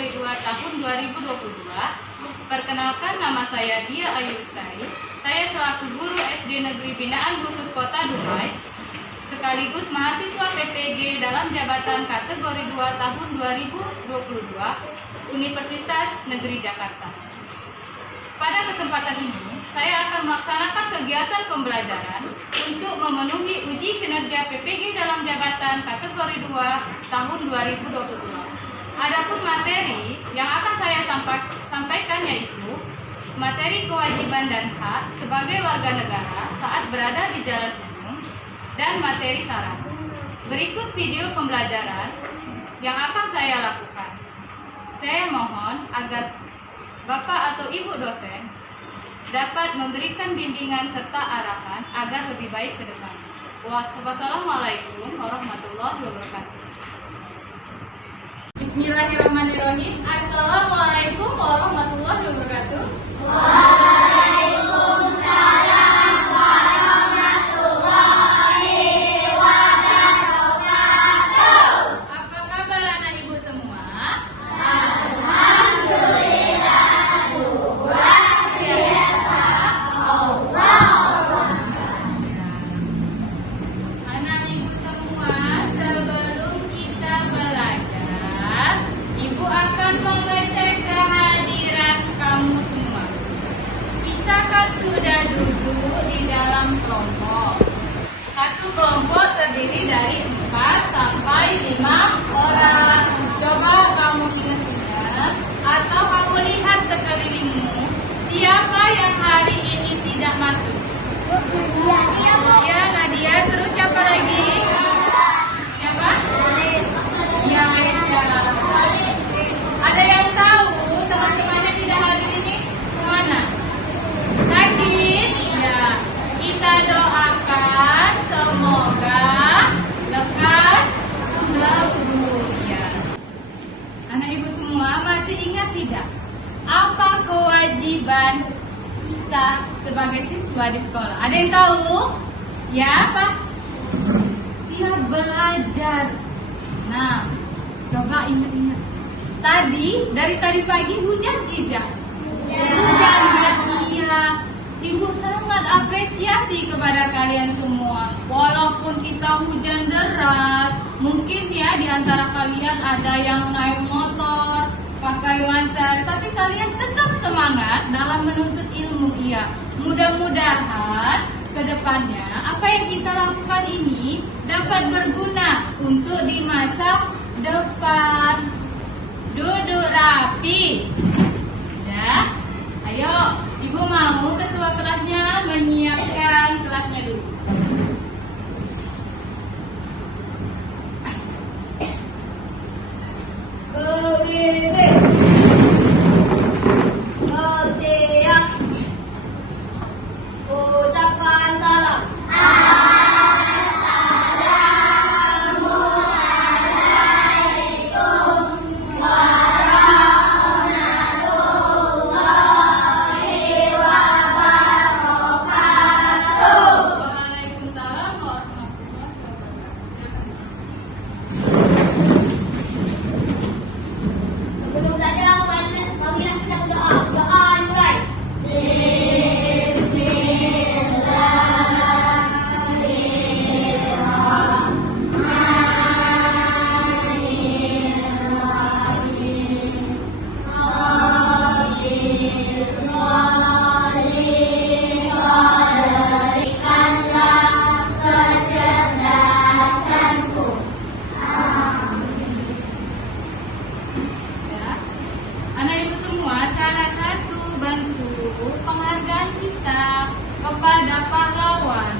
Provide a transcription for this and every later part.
kategori 2 tahun 2022. Perkenalkan, nama saya Dia Ayustai. Saya selaku guru SD Negeri Binaan Khusus Kota Dumai, sekaligus mahasiswa PPG dalam jabatan kategori 2 tahun 2022 Universitas Negeri Jakarta. Pada kesempatan ini, saya akan melaksanakan kegiatan pembelajaran untuk memenuhi uji kinerja PPG dalam jabatan kategori 2 tahun 2022. Adapun materi yang akan saya sampaikan yaitu materi kewajiban dan hak sebagai warga negara saat berada di jalan umum dan materi syarat. Berikut video pembelajaran yang akan saya lakukan. Saya mohon agar Bapak atau Ibu dosen dapat memberikan bimbingan serta arahan agar lebih baik ke depan. Wassalamualaikum warahmatullahi wabarakatuh. Bismillahirrahmanirrahim. Assalamualaikum warahmatullahi wabarakatuh. Waalaikumsalam warahmatullahi wabarakatuh. Apa kabar anak ibu semua? Alhamdulillah, luar biasa. Allah. Anak ibu semua, sebelum kita belajar, ibu akan mengecek kehadiran kamu semua. Kita kan sudah duduk di dalam kelompok. Satu kelompok terdiri dari 4 sampai 5 orang. Coba kamu ingat-ingat atau kamu lihat sekelilingmu, siapa yang hari ini tidak masuk? Ya, Nadia. Terus siapa lagi? Siapa? Ya, Aisyah. Ada yang tahu teman-teman yang tidak hadir ini kemana? Sakit? Ya. Kita doakan semoga lekas sembuh. Ya. Anak ibu semua masih ingat tidak? Apa kewajiban kita sebagai siswa di sekolah? Ada yang tahu? Ya, apa? Ya, belajar. Nah, coba ingat-ingat. Dari tadi pagi hujan tidak? Hujan kan? Iya. Ibu sangat apresiasi kepada kalian semua. Walaupun kita hujan deras, mungkin ya di antara kalian ada yang naik motor, pakai wanter, tapi kalian tetap semangat dalam menuntut ilmu. Iya. Mudah-mudahan ke depannya apa yang kita lakukan ini dapat berguna untuk di masa depan. Duduk rapi. Ya. Ayo, ibu mau ketua kelasnya menyiapkan kelasnya dulu. Berdiri. Bersiap. Ucapkan salam. Waalaikumsalam warahmatullahi wabarakatuh. Sebelum belajar, marilah kita berdoa. Doa dimulai. Berikanlah kecerdasanku. Ya. Anak ibu semua, salah satu bentuk penghargaan kita kepada pahlawan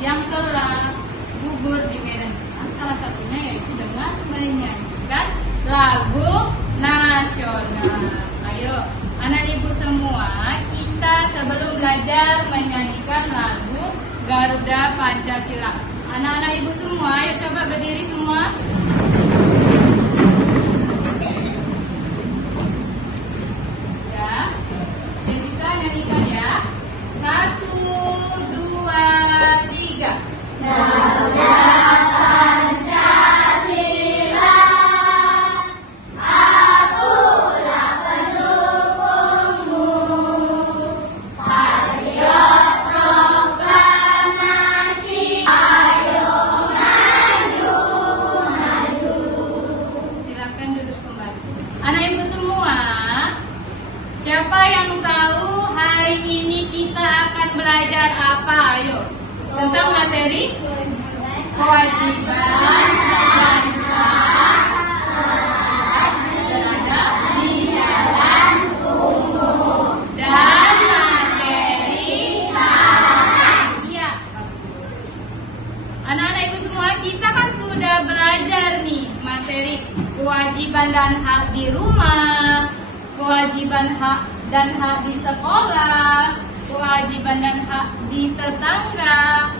yang telah gugur di medan perang, salah satunya yaitu dengan menyanyikan lagu nasional. Ayo, anak ibu semua, kita sebelum belajar menyanyikan lagu Garuda Pancasila. Anak-anak ibu semua, ayo coba berdiri semua. Ya, dan kita nyanyikan ya. 1, 2, 3. Garuda Pancasila, apa materi kewajiban dan hak berada di jalan umum dan materi syarat. Iya. Anak-anak ibu semua, kita kan sudah belajar nih materi kewajiban dan hak di rumah, kewajiban hak dan hak di sekolah, kewajiban dan hak di tetangga,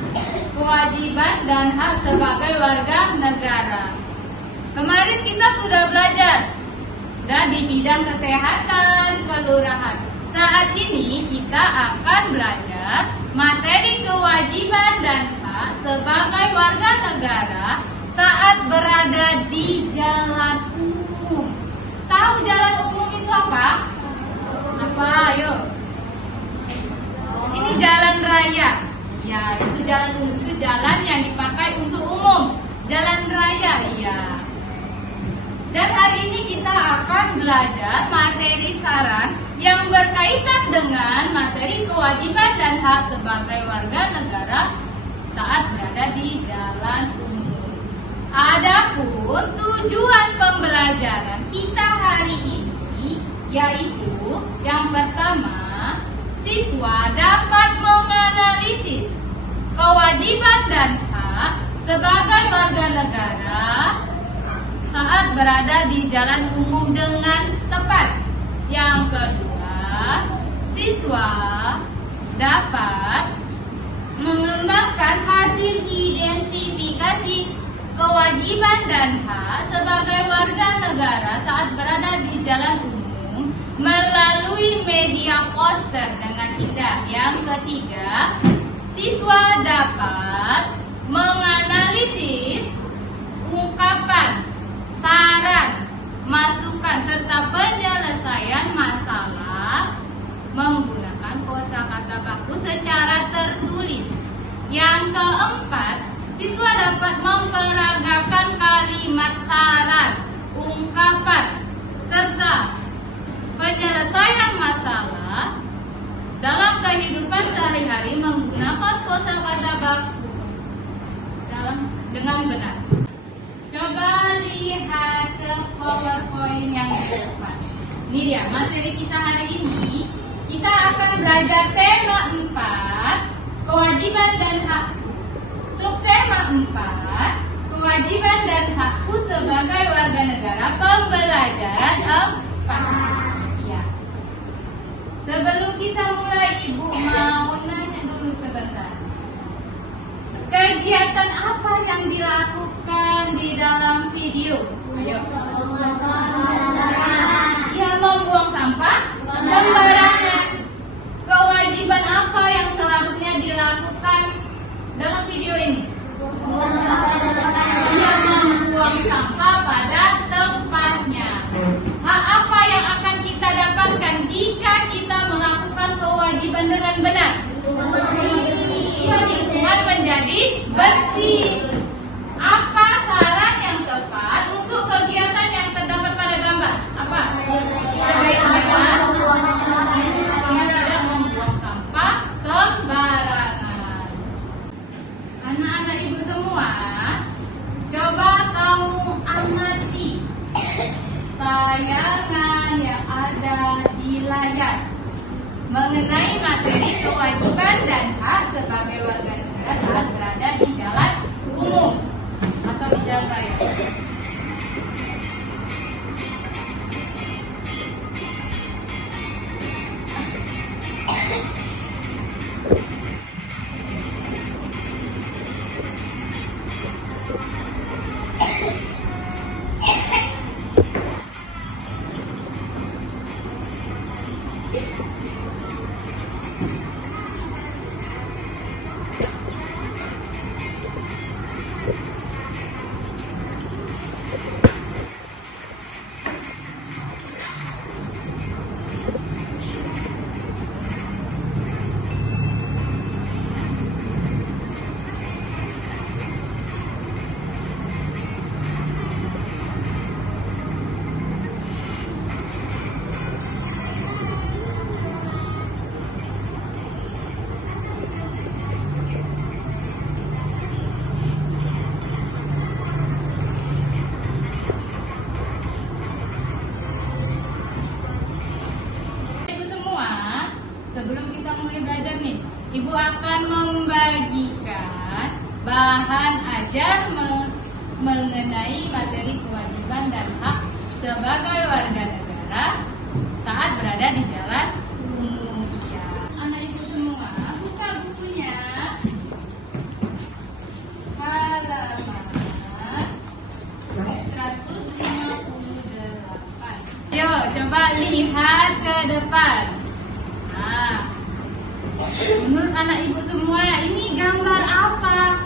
kewajiban dan hak sebagai warga negara. Kemarin kita sudah belajar dan di bidang kesehatan, kelurahan. Saat ini kita akan belajar materi kewajiban dan hak sebagai warga negara saat berada di jalan umum. Tahu jalan umum itu apa? Apa? Ayo. Ini jalan raya. Ya, itu jalan umum, itu jalan yang dipakai untuk umum. Jalan raya, ya. Dan hari ini kita akan belajar materi saran yang berkaitan dengan materi kewajiban dan hak sebagai warga negara saat berada di jalan umum. Adapun tujuan pembelajaran kita hari ini yaitu yang pertama, siswa dapat menganalisis kewajiban dan hak sebagai warga negara saat berada di jalan umum dengan tepat. Yang kedua, siswa dapat mengembangkan hasil identifikasi kewajiban dan hak sebagai warga negara saat berada di jalan umum melalui media poster dengan indah. Yang ketiga, siswa dapat menganalisis ungkapan, saran, masukan, serta penyelesaian masalah menggunakan kosakata baku secara tertulis. Yang keempat, siswa dapat memperagakan kalimat saran, ungkapan, serta penyelesaian masalah dalam kehidupan sehari-hari menggunakan kosakata baku dengan benar. Coba lihat ke PowerPoint yang di depan. Ini dia materi kita hari ini. Kita akan belajar tema 4, kewajiban dan hakku. Subtema 4, kewajiban dan hakku sebagai warga negara, pembelajaran 4. Ya. Sebelum kita mulai, Ibu mau nanya dulu sebentar. Kegiatan apa yang dilakukan di dalam video? Ayo. Ya, membuang sampah sembarangan. Kewajiban apa yang seharusnya dilakukan dalam video ini? Ya, membuang sampah pada tempatnya. Hak apa yang akan kita dapatkan jika kita melakukan kewajiban dengan benar? Lingkungan menjadi bersih. Apa saran yang tepat untuk kegiatan yang terdapat pada gambar? Apa? Sebaiknya tidak membuang sampah sembarangan. Anak-anak ibu semua, coba kamu amati tayangan yang ada di layar mengenai materi kewajiban dan hak sebagai warga negara saat berada di jalan umum atau di jalan raya. bahan ajar mengenai materi kewajiban dan hak sebagai warga negara saat berada di jalan umum. Ya. Anak ibu semua, buka bukunya. Halaman 158. Ayo, coba lihat ke depan. Nah, menurut anak ibu semua, ini gambar apa?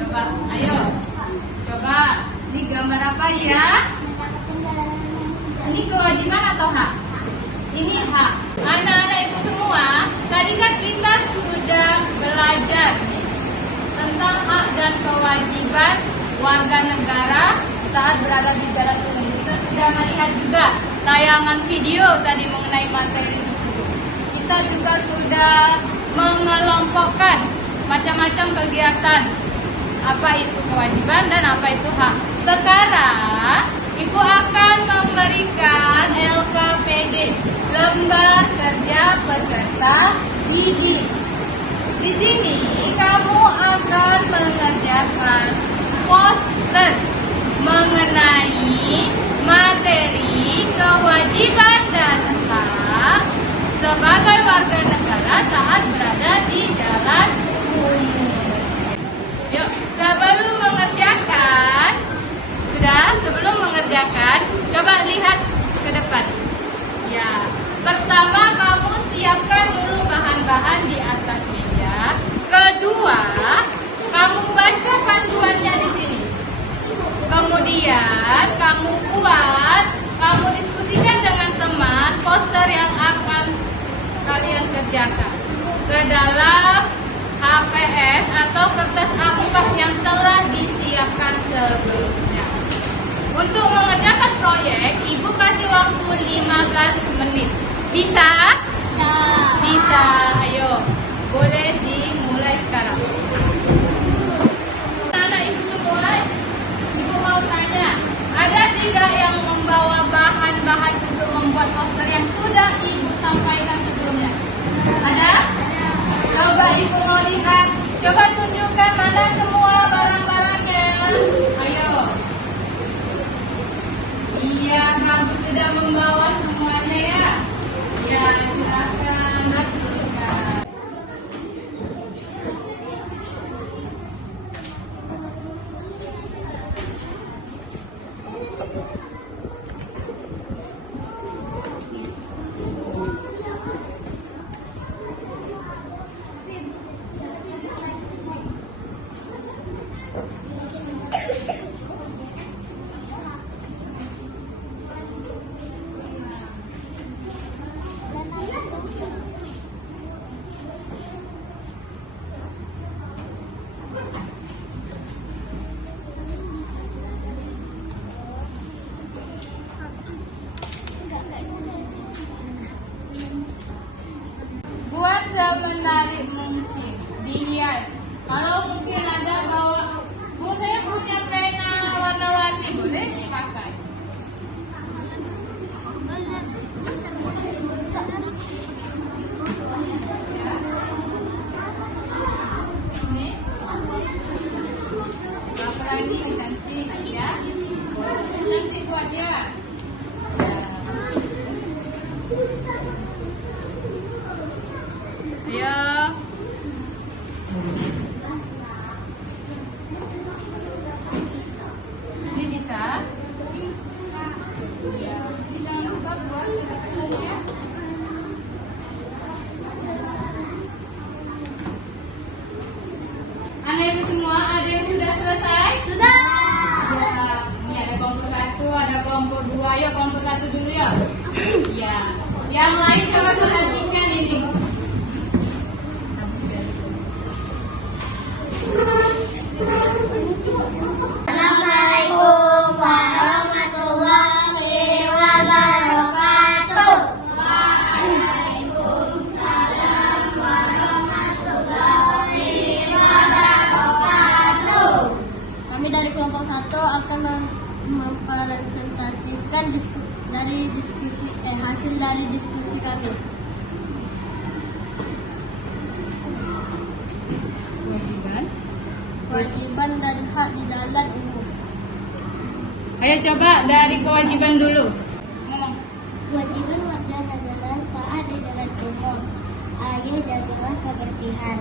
Coba, ayo. Coba, ini gambar apa ya? Ini kewajiban atau hak? Ini hak. Anak-anak ibu semua, tadi kan kita sudah belajar nih, tentang hak dan kewajiban warga negara saat berada di jalan umum. Kita sudah melihat juga tayangan video tadi mengenai materi tersebut. Kita juga sudah mengelompokkan macam-macam kegiatan, apa itu kewajiban dan apa itu hak. Sekarang Ibu akan memberikan LKPD, Lembar Kerja Peserta Didik. Di sini kamu akan mengerjakan poster mengenai materi kewajiban dan hak sebagai warga negara saat berada di jalan umum. Yuk, sebelum mengerjakan, coba lihat ke depan. Ya, pertama kamu siapkan dulu bahan-bahan di atas meja. Kedua, kamu baca panduannya di sini. Kemudian kamu buat, kamu diskusikan dengan teman poster yang akan kalian kerjakan ke dalam HPS atau kertas A4 yang telah disiapkan sebelumnya. Untuk mengerjakan proyek, Ibu kasih waktu 15 menit. Bisa? Bisa. Bisa. Ayo, boleh dimulai sekarang. Anak Ibu semua, Ibu mau tanya, ada tidak yang membawa bahan-bahan untuk membuat poster yang sudah Ibu sampaikan sebelumnya? Ada? Coba Ibu mau lihat. Coba tunjukkan mana semua barang-barangnya. Ayo. Iya, kamu sudah membawa semuanya ya. Ya, silakan lanjutkan. Buat semenarik mungkin, dihias. Kalau mungkin ada bawa, Bu saya punya pena warna-warni, boleh dipakai. Ya. Ini, bapak ini nanti ya, nanti buat ya. Ayo. Ini bisa? Ya. Ini jangan lupa buat ya. Anak ibu semua, ada yang sudah selesai? Sudah. Ya. Ini ada kelompok 1, ada kelompok 2. Yuk kelompok 1 dulu ya. Ya. Yang lain coba perhatikan ini. Assalamualaikum warahmatullahi wabarakatuh. Waalaikumsalam warahmatullahi wabarakatuh. Kami dari kelompok 1 akan mempresentasikan hasil dari diskusi kami. Kewajiban. kewajiban dan hak di jalan umum. Ayo coba dari kewajiban dulu. Ngomong. Kewajiban warga negara saat di jalan umum. Ayo jagalah kebersihan.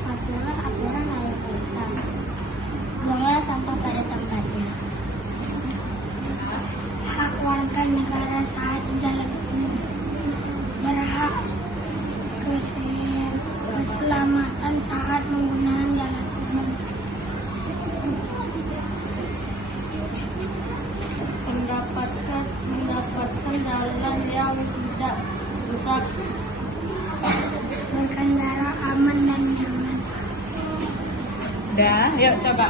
Patuhlah aturan lalu lintas. Buanglah sampah pada tempatnya. Hak warga negara saat di jalan umum. Berhak keselamatan saat menggunakan jalan umum. Mendapatkan jalan yang tidak rusak. Berkendara aman dan nyaman. Dah, yuk coba.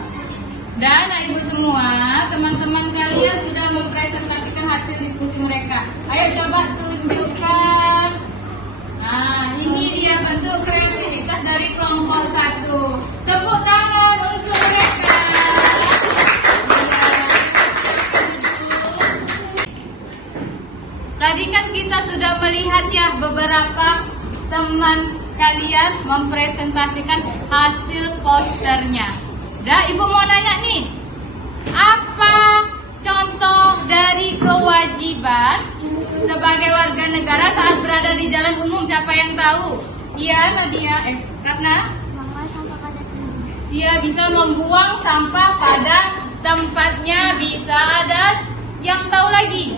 Dan ibu semua, teman-teman kalian sudah mempresentasikan hasil diskusi mereka. Ayo coba tunjukkan. Nah, ini dia bentuk kreativitas dari kelompok 1. Tepuk tangan untuk mereka. Tadi kan kita sudah melihat ya beberapa teman kalian mempresentasikan hasil posternya. Dah, ibu mau nanya nih, apa contoh dari kewajiban sebagai warga negara saat berada di jalan umum? Siapa yang tahu? Iya, Nadia. Karena dia bisa membuang sampah pada tempatnya. Bisa ada yang tahu lagi?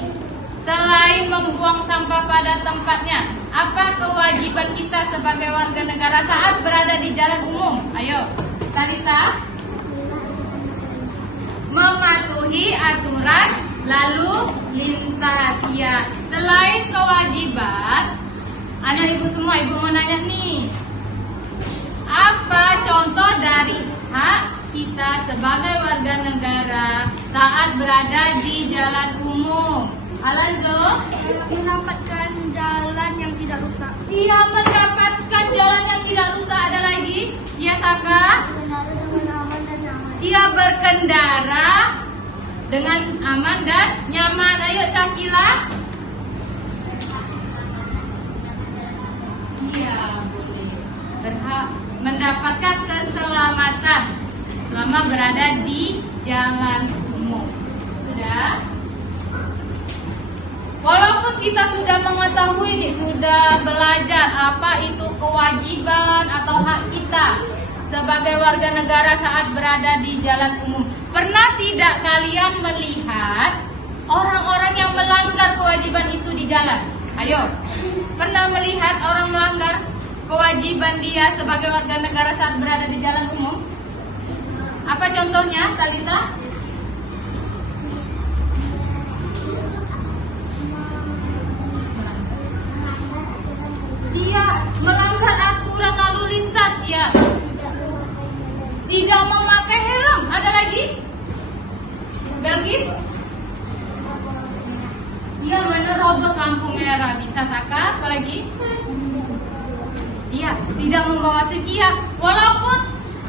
Selain membuang sampah pada tempatnya, apa kewajiban kita sebagai warga negara saat berada di jalan umum? Ayo, Talita. Mematuhi aturan lalu lintas. Ya, selain kewajiban, anak ibu semua, ibu mau nanya nih, apa contoh dari hak kita sebagai warga negara saat berada di jalan umum? Alonzo, Mendapatkan jalan yang tidak rusak. dia mendapatkan jalan yang tidak rusak. Ada lagi? Ya, Saka. Dia berkendara dengan aman dan nyaman. Ayo, Syakila. Iya, boleh. Berhak mendapatkan keselamatan selama berada di jalan umum. Sudah? Walaupun kita sudah mengetahui nih, sudah belajar apa itu kewajiban atau hak kita sebagai warga negara saat berada di jalan umum. Pernah tidak kalian melihat orang-orang yang melanggar kewajiban itu di jalan? Ayo, pernah melihat orang melanggar kewajiban dia sebagai warga negara saat berada di jalan umum? Apa contohnya, Talita? Dia melanggar aturan lalu lintas, ya. Tidak memakai helm. Ada lagi? Belgis? Dia menerobos lampu merah. Bisa, Saka? Apa lagi? Iya, tidak membawa sekia. Walaupun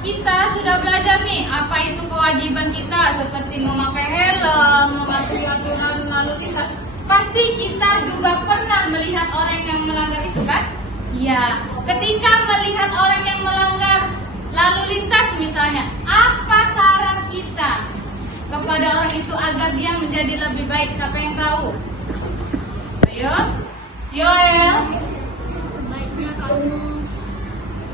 kita sudah belajar nih apa itu kewajiban kita seperti memakai helm, mematuhi aturan lalu lintas. Pasti kita juga pernah melihat orang yang melanggar itu, kan? Iya. Ketika melihat orang yang melanggar lalu lintas misalnya, apa saran kita kepada orang itu agar dia menjadi lebih baik? Siapa yang tahu? Ayo, Yoel. Sebaiknya kamu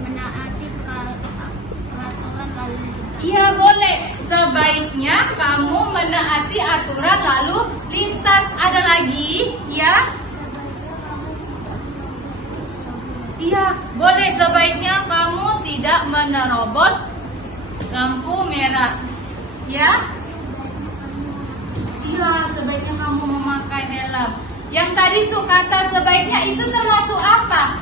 menaati peraturan lalu lintas. Iya, boleh. Sebaiknya kamu menaati aturan lalu lintas. Ada lagi? Ya. Iya, boleh. Sebaiknya kamu tidak menerobos lampu merah. Ya? Iya, sebaiknya kamu memakai helm. Yang tadi tuh kata sebaiknya itu termasuk apa?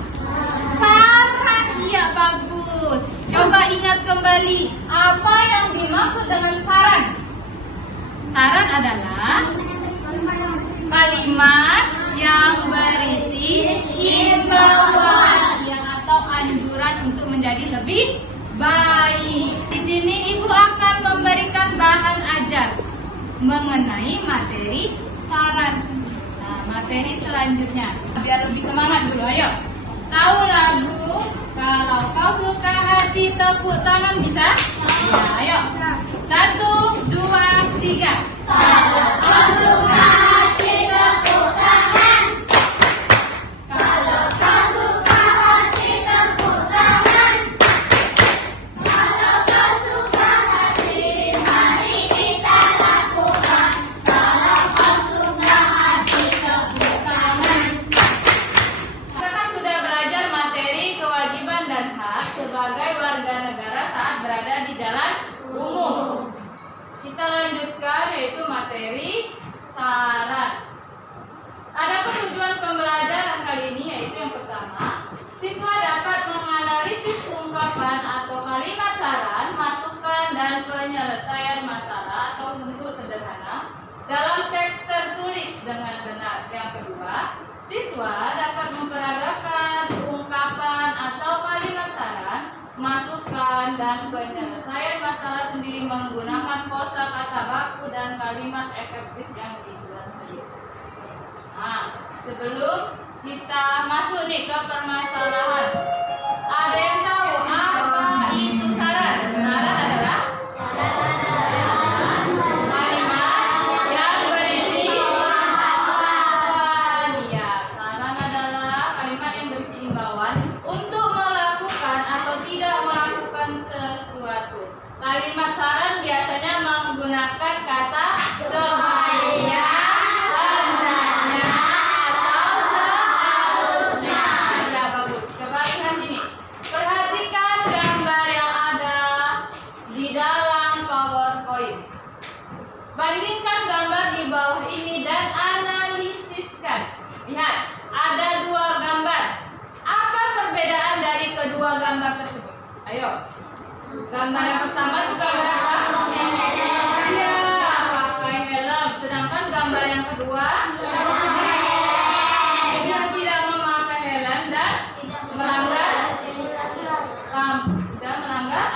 Saran. Iya, bagus. Coba ingat kembali apa yang dimaksud dengan saran. Saran adalah kalimat yang berisi himbauan atau anjuran untuk menjadi lebih baik. Di sini ibu akan memberikan bahan ajar mengenai materi saran. Nah, materi selanjutnya biar lebih semangat dulu. Ayo, tahu lagu Kalau Kau Suka Hati. kasih tepuk tangan bisa? Ya, ayo. 1, 2, 3. Kalau kau suka hati tepuk tangan. Kalau kau suka hati tepuk tangan. Kalau kau suka hati, mari kita lakukan. Kalau kau suka hati tepuk tangan. Kita kan sudah belajar materi kewajiban dan hak sebagai warga negara saat berada di jalan umum. Kita lanjutkan yaitu materi syarat. Adapun tujuan pembelajaran kali ini yaitu yang pertama, siswa dapat menganalisis ungkapan atau kalimat saran, masukan dan penyelesaian masalah atau bentuk sederhana dalam teks tertulis dengan benar. Yang kedua, siswa dapat memperagakan ungkapan atau kalimat saran, masukan dan penyelesaian masalah sendiri menggunakan kosakata baku dan kalimat efektif yang dibuat sendiri. Nah, sebelum kita masuk nih ke permasalahan, ada yang tahu apa itu saran? Saran adalah kalimat yang berisi himbauan. Ya, saran adalah kalimat yang berisi himbauan untuk melakukan atau tidak melakukan sesuatu. Kalimat saran biasanya menggunakan kata sebaiknya, hendaknya, atau seharusnya. Ya, bagus. Coba lihat ini. Perhatikan gambar yang ada di dalam PowerPoint. Bandingkan gambar di bawah ini dan analisiskan. Lihat, ada 2 gambar. Apa perbedaan dari kedua gambar tersebut? Ayo. Gambar yang pertama itu gambar apa? Iya, pakai helm. Sedangkan gambar yang kedua dia tidak memakai helm dan melanggar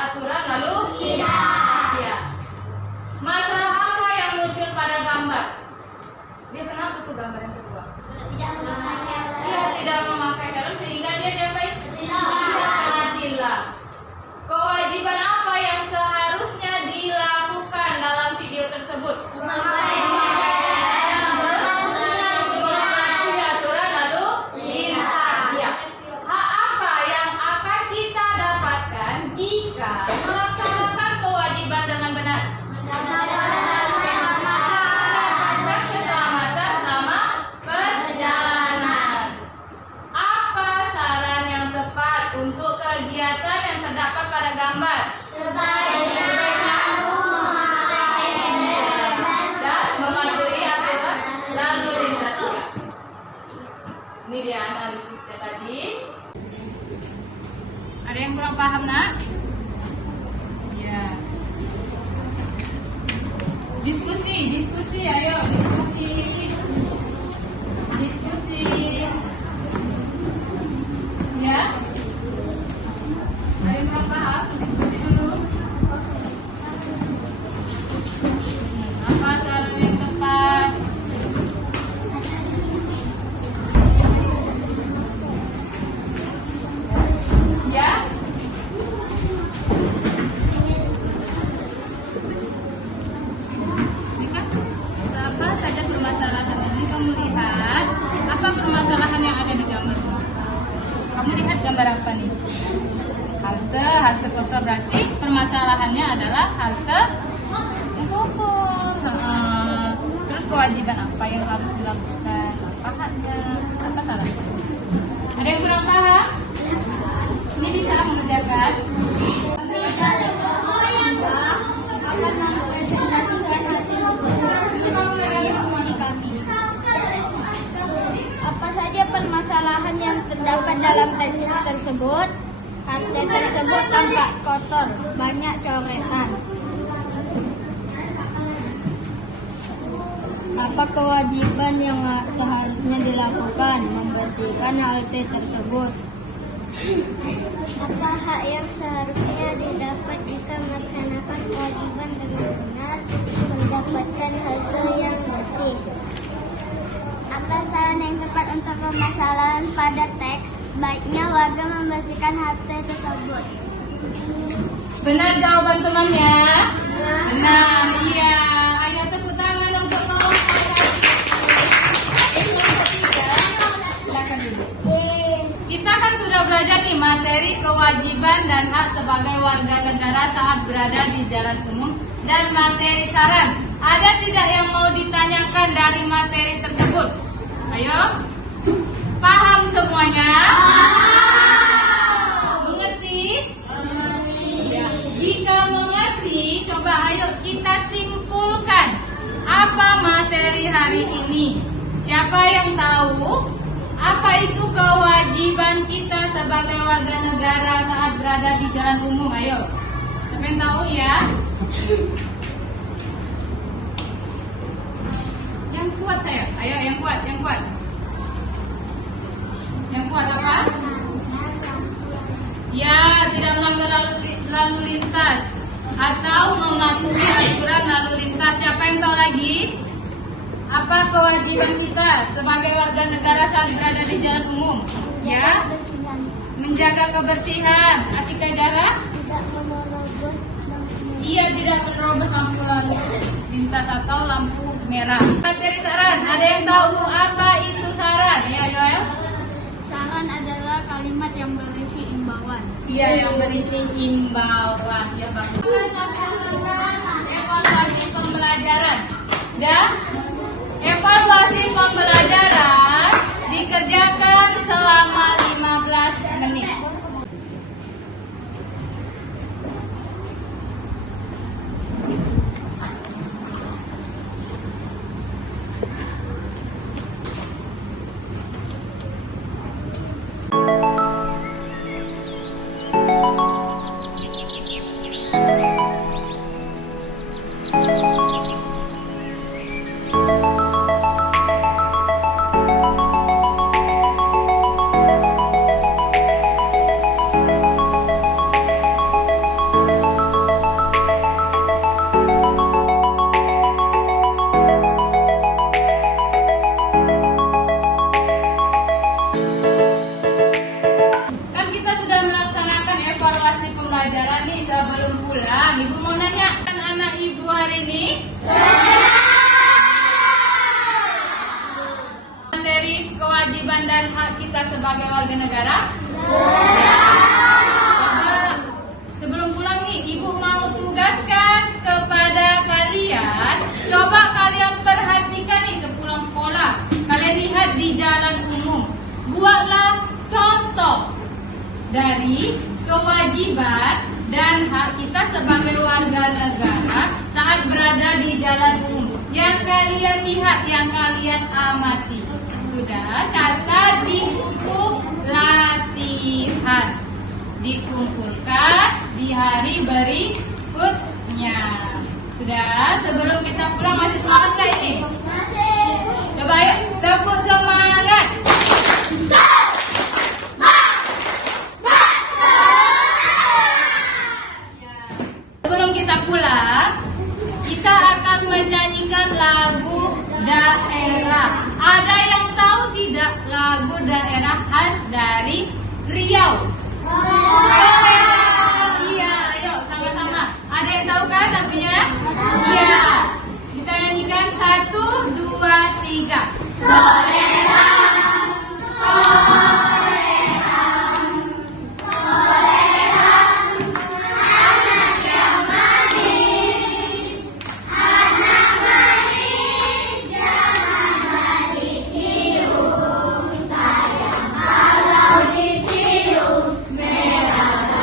aturan lalu ya. Masalah apa yang muncul pada gambar? Dia kenapa tuh gambar yang kedua? Dia tidak memakai helm sehingga dia diapain? Tilang. Kewajiban apa yang seharusnya dilakukan dalam video tersebut? Mematuhi aturan lalu lintas. Ya. Hak apa yang akan kita dapatkan jika melaksanakan kewajiban dengan benar? Mendapatkan keselamatan selama perjalanan. Apa saran yang tepat untuk kegiatan yang terdapat pada gambar? Dan mematuhi aturan lalu lintas. Ini dia analisisnya tadi. Ada yang kurang paham, Nak? Ya. Diskusi, ayo diskusi. Ya. Ada yang kurang paham? Diskusi dulu. Apa cara yang tepat? Ya. Ini kan apa saja permasalahan ini? Kamu lihat apa permasalahan yang ada di gambar? Kamu lihat gambar apa nih? Halte kosong, berarti permasalahannya adalah halte yang kosong. Terus kewajiban apa yang harus dilakukan? Apa haknya? Apa salahnya? Ada yang kurang paham? Ini bisa mengerjakan. Akan mempresentasikan hasil diskusi kami. Apa saja permasalahan yang terdapat dalam teks tersebut? Halte tersebut tampak kotor, banyak coretan. Apa kewajiban yang seharusnya dilakukan? Membersihkan halte tersebut. Apa hak yang seharusnya didapat jika melaksanakan kewajiban dengan benar? Mendapatkan halte yang bersih. Apa saran yang tepat untuk permasalahan pada teks? Baiknya warga membersihkan halte tersebut. Benar jawaban temannya? Benar, iya. Ayo tepuk tangan untuk kaum. Silakan dulu. Kita kan sudah belajar nih materi kewajiban dan hak sebagai warga negara saat berada di jalan umum dan materi saran. Ada tidak yang mau ditanyakan dari materi tersebut? Ayo. Paham semuanya? Mengerti? Ya. Jika mengerti, coba ayo kita simpulkan apa materi hari ini. Siapa yang tahu apa itu kewajiban kita sebagai warga negara saat berada di jalan umum? Ayo, siapa yang tahu ya? Yang kuat saya, ayo yang kuat, yang kuat. Yang kuat apa? Ya, tidak melanggar lalu lintas atau mematuhi aturan lalu lintas. Siapa yang tahu lagi? Apa kewajiban kita sebagai warga negara saat berada di jalan umum? Ya, menjaga kebersihan. Etika jarak? Tidak menerobos lampu. Iya, tidak menerobos lampu lalu lintas atau lampu merah. Materi saran, ada yang tahu apa itu saran? Ya, ayo, ayo. Saran adalah kalimat yang berisi imbauan. Iya, yang berisi imbauan. Ya, bagus. Evaluasi pembelajaran. Dan evaluasi pembelajaran dikerjakan selama 15 menit. Pembelajaran nih sebelum pulang, Ibu mau nanya kan anak Ibu hari ini? Materi kewajiban dan hak kita sebagai warga negara? Sebelum pulang nih, Ibu mau tugaskan kepada kalian. Coba kalian perhatikan nih sepulang sekolah. Kalian lihat di jalan umum. Buatlah contoh dari kewajiban dan hak kita sebagai warga negara saat berada di jalan umum yang kalian lihat, yang kalian amati. Sudah, catat di buku latihan, dikumpulkan di hari berikutnya. Sudah, sebelum kita pulang masih semangat nggak ini? Coba yuk, tepuk semangat. Sebelum kita pulang, kita akan menyanyikan lagu daerah. Ada yang tahu tidak lagu daerah khas dari Riau? Iya, ayo sama-sama. Ada yang tahu kan lagunya? Iya. Kita nyanyikan 1, 2, 3. Soleran, soleran, soleran. Anak yang manis, anak manis, jangan dicium. Sayang kalau dicium, merah.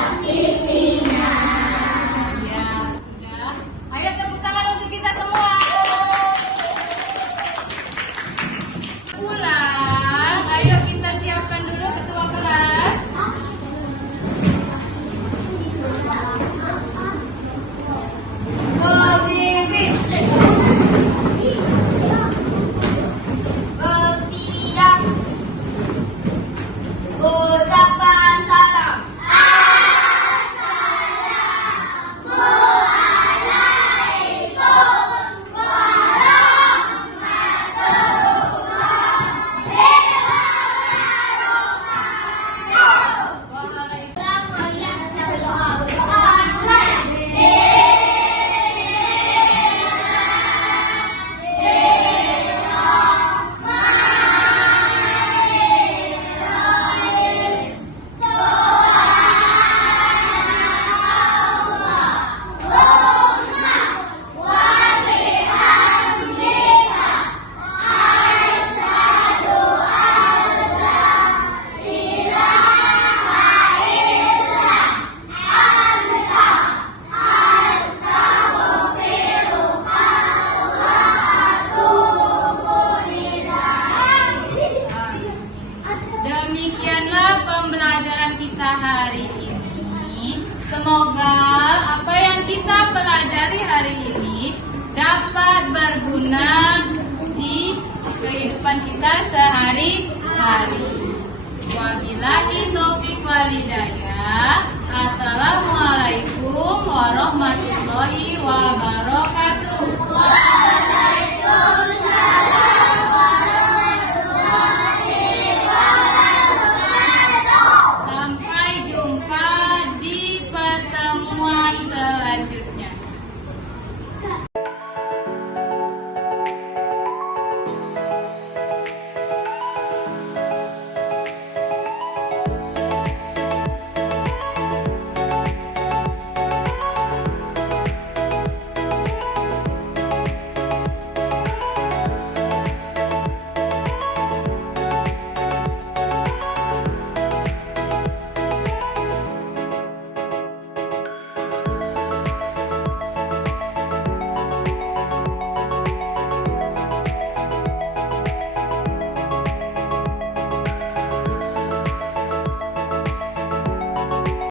kita pelajari hari ini dapat berguna di kehidupan kita sehari-hari. Wabillahi taufik walhidayah.